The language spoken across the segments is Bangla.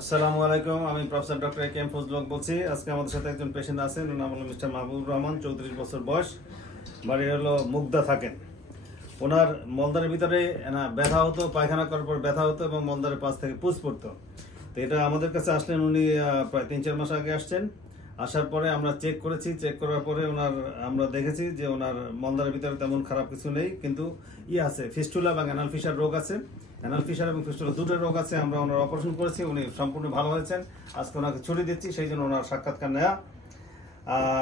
আসসালামু আলাইকুম, আমি professor doctor A K M Fazlul Haque বলছি। আজকে আমাদের সাথে একজন পেশেন্ট আছেন, ওর নাম হলো মিস্টার মাহবুবুর রহমান, 34 বছর বয়স, বাড়ি হলো মুগদা থাকেন। ওনার মলদারের ভিতরে ব্যথা হতো, পায়খানা করার পর ব্যথা হতো এবং মলদারের পাশ থেকে পুষ পড়তো। তো এটা আমাদের কাছে আসলেন উনি প্রায় 3-4 মাস আগে আসছেন। আসার পরে আমরা চেক করেছি, চেক করার পরে আমরা দেখেছি যে ওনার মলদারের ভিতরে তেমন খারাপ কিছু নেই, কিন্তু আছে ফিস্টুলা বা অ্যানাল ফিশার রোগ আছে। অ্যানাল ফিশার এবং ফিস্টুলা দুটো রোগ আছে। আমরা ওনার অপারেশন করেছি, উনি সম্পূর্ণ ভালো হয়েছেন। আজকে ওনাকে ছুটি দিচ্ছি, সেই জন্য ওনার সাক্ষাৎকার নেওয়া।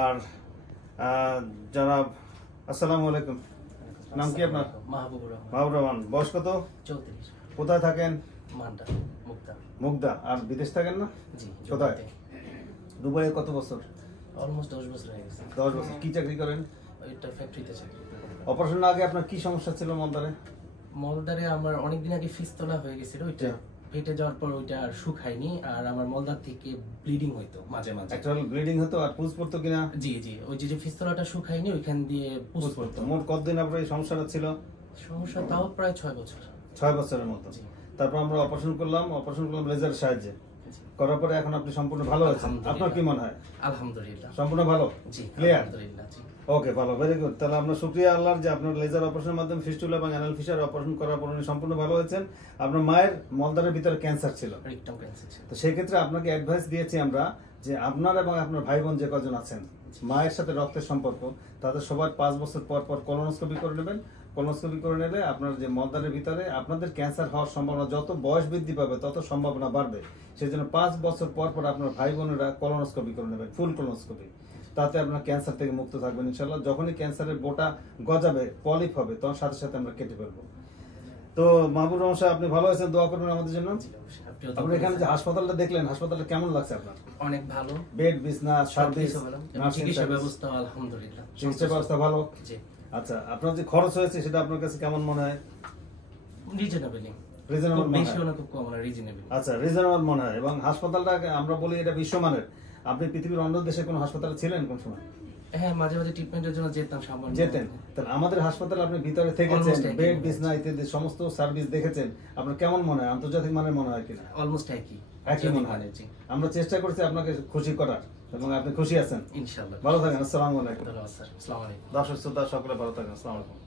আর জনাব, আসসালামু আলাইকুম, নাম কি আপনার? মাহবুবুর রহমান। মাহবুবুর রহমান, বয়স কত? 34। কোথায় থাকেন? মান্ডা, মুগদা। মুগদা। আর বিদেশ থাকেন না? জি। কোথায়? দুবাইয়ে। কত বছর? অলমোস্ট 10 বছর হয়ে গেছে। 10 বছর। কি চাকরি করেন? ওইটা ফ্যাক্টরিতে চাকরি করি। অপারেশন আগে আপনার কি সমস্যা ছিল মলদারে? মলদারে আমার অনেকদিন আগে ফিস্তুলা হয়ে গেছিল, ওইটা পেটে যাওয়ার পর ওইটা আর শুকায়নি, আর আমার মলদার থেকে ব্লিডিং হইতো মাঝে মাঝে। অ্যাকচুয়াল ব্লিডিং হতো আর পুষ পড়তো কিনা? জি জি, ওই যে ফিস্তুলাটা শুকায়নি, ওইখান দিয়ে পুষ পড়তো। মোট কতদিন আপনার এই সমস্যাটা ছিল? সমস্যা তাও প্রায় 6 বছর। 6 বছরের মতো। তারপর আমরা অপারেশন করলাম লেজারের সাহায্যে। করার পরে এখন আপনি সম্পূর্ণ ভালো আছেন। আপনার কি মনে হয়? আলহামদুলিল্লাহ সম্পূর্ণ ভালো। জি, ক্লিয়ার। আলহামদুলিল্লাহ। জি, ওকে, ভালো, ভেরি গুড। তাহলে আমরা শুকরিয়া আল্লাহর যে আপনার লেজার অপারেশনের মাধ্যমে ফিস্টুলা এবং অ্যানাল ফিশার অপারেশন করার পর উনি সম্পূর্ণ ভালো হয়েছেন। আপনার মায়ের মলদারের ভিতরে ক্যান্সার ছিল, রেকটাম ক্যান্সার ছিল। তো সেই ক্ষেত্রে আপনাকে অ্যাডভাইস দিয়েছি আমরা যে আপনার এবং আপনার ভাই বোন যে কজন আছেন, মায়ের সাথে রক্তের সম্পর্ক, তাদের সবার 5 বছর পর পর কলোনোস্কোপি করে নেবেন। কলোনোস্কোপি করে নিলে আপনার যে মলদারের ভিতরে আপনাদের ক্যান্সার হওয়ার সম্ভাবনা, যত বয়স বৃদ্ধি পাবে তত সম্ভাবনা বাড়বে। সেই জন্য 5 বছর পর পর আপনার ভাই বোনেরা কলোনোস্কোপি করে নেবেন, ফুল কলোনোস্কোপি। তাতে আপনার ক্যান্সার থেকে মুক্ত থাকবেন ইনশাল্লাহ। যখনই ক্যান্সারের বোটা গজাবে, পলিপ হবে, তখন সাথে সাথে আমরা কেটে ফেলবো। তো মাহবুবুর রহমান সাহেব, আপনি ভালো হয়েছেন, দোয়া করবেন আমাদের জন্য। আপনি এখানে যে হাসপাতালটা দেখলেন, হাসপাতালটা কেমন লাগছে আপনার? অনেক ভালো। বেড, বিছনা, সার্ভিস, চিকিৎসা ব্যবস্থা আলহামদুলিল্লাহ। চিকিৎসা ব্যবস্থা ভালো। জি। আচ্ছা, আপনার যে খরচ হয়েছে সেটা আপনার কাছে কেমন মনে হয়? রিজনেবলি। রিজনেবল মনে বেশি হয়? না, খুব কম না, রিজনেবল। আচ্ছা, রিজনেবল মনে হয়। এবং হাসপাতালটা আমরা বলি এটা বিশ্বমানের। আপনি পৃথিবীর অন্য দেশে কোনো হাসপাতালে ছিলেন কোন সময়? হ্যাঁ, মাঝে মাঝে ট্রিটমেন্টের জন্য যেতাম, সামান্য যেতেন। তাহলে আমাদের হাসপাতালে আপনি ভিতরে থেকেছেন, বেড, বিছনা ইত্যাদি সমস্ত সার্ভিস দেখেছেন, আপনার কেমন মনে হয়? আন্তর্জাতিক মানের মনে হয় কিনা? অলমোস্ট একই মনে হয়। আমরা চেষ্টা করছি আপনাকে খুশি করার, এবং আপনি খুশি আছেন ইনশাআল্লাহ। ভালো থাকেন। আসসালামু আলাইকুম। ধন্যবাদ স্যার। আসসালামু আলাইকুম। দর্শক শ্রোতা সকলে ভালো থাকেন। আসসালামু আলাইকুম।